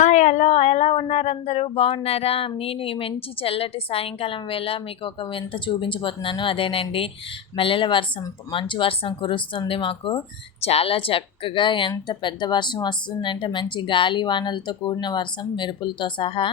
Hi! Hello! ఎలా ఉన్నారు అందరూ? బాగున్నారా? నేను ఈ మంచి చల్లటి సాయంకాలం వేళ మీకు ఒక వింత చూపించబోతున్నాను. అదేనండి మల్లెల వర్షం. మంచు వర్షం కురుస్తుంది మాకు. చాలా చక్కగా ఎంత పెద్ద వర్షం వస్తుందంటే మంచి గాలి వానలతో కూడిన వర్షం మెరుపులతో సహా.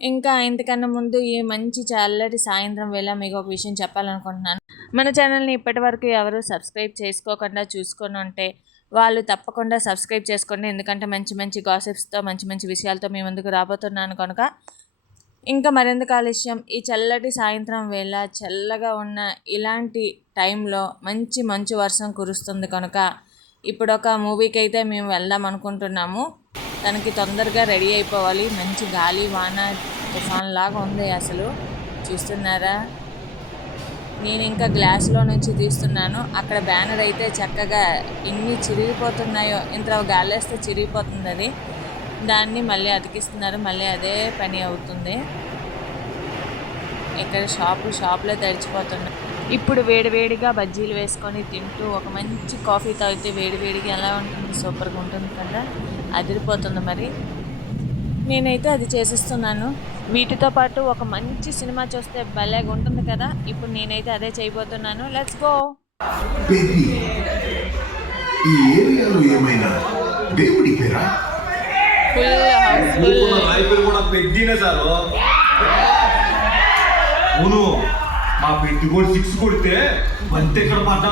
ఇంకా ఇంతకన్నా ముందు ఈ మంచి చల్లటి సాయంత్రం వేళ మీకు ఒక విషయం చెప్పాలనుకుంటున్నాను. మన ఛానల్ని ఇప్పటి వరకు ఎవరు సబ్స్క్రైబ్ చేసుకోకుండా చూసుకొని ఉంటే వాళ్ళు తప్పకుండా సబ్స్క్రైబ్ చేసుకోండి. ఎందుకంటే మంచి మంచి గాసిప్స్తో మంచి మంచి విషయాలతో మీ ముందుకు రాబోతున్నాను కనుక. ఇంకా మరెందుకు ఆలస్యం, ఈ చల్లటి సాయంత్రం వేళ చల్లగా ఉన్న ఇలాంటి టైంలో మంచి మంచు వర్షం కురుస్తుంది కనుక ఇప్పుడు ఒక మూవీకి అయితే మేము వెళ్దాం అనుకుంటున్నాము. తనకి తొందరగా రెడీ అయిపోవాలి. మంచి గాలి వాన తుఫాన్ లాగా ఉంది అసలు. చూస్తున్నారా? నేను ఇంకా గ్లాస్లో నుంచి తీస్తున్నాను. అక్కడ బ్యానర్ అయితే చక్కగా ఎన్ని చిరిగిపోతున్నాయో, ఇంత గాలేస్తే చిరిగిపోతుంది అది. దాన్ని మళ్ళీ అతికిస్తున్నారు. మళ్ళీ అదే పని అవుతుంది. ఇక్కడ షాప్లో తడిచిపోతున్నాయి. ఇప్పుడు వేడివేడిగా బజ్జీలు వేసుకొని తింటూ ఒక మంచి కాఫీ తాగితే వేడివేడిగా ఎలా ఉంటుంది? సూపర్గా ఉంటుంది కదా, అదిరిపోతుంది. మరి నేనైతే అది చేసిస్తున్నాను. వీటితో పాటు ఒక మంచి సినిమా చూస్తే భలేగా ఉంటుంది కదా. ఇప్పుడు నేనైతే అదే చేయబోతున్నాను. Let's go. ఈ ఏరియాలో ఏమైనా దేవుడి పేరా? Full Housefull. అవును, మా పెట్టి కూడా 6 కొడితే అంతే ఇక్కడ పడ్డా.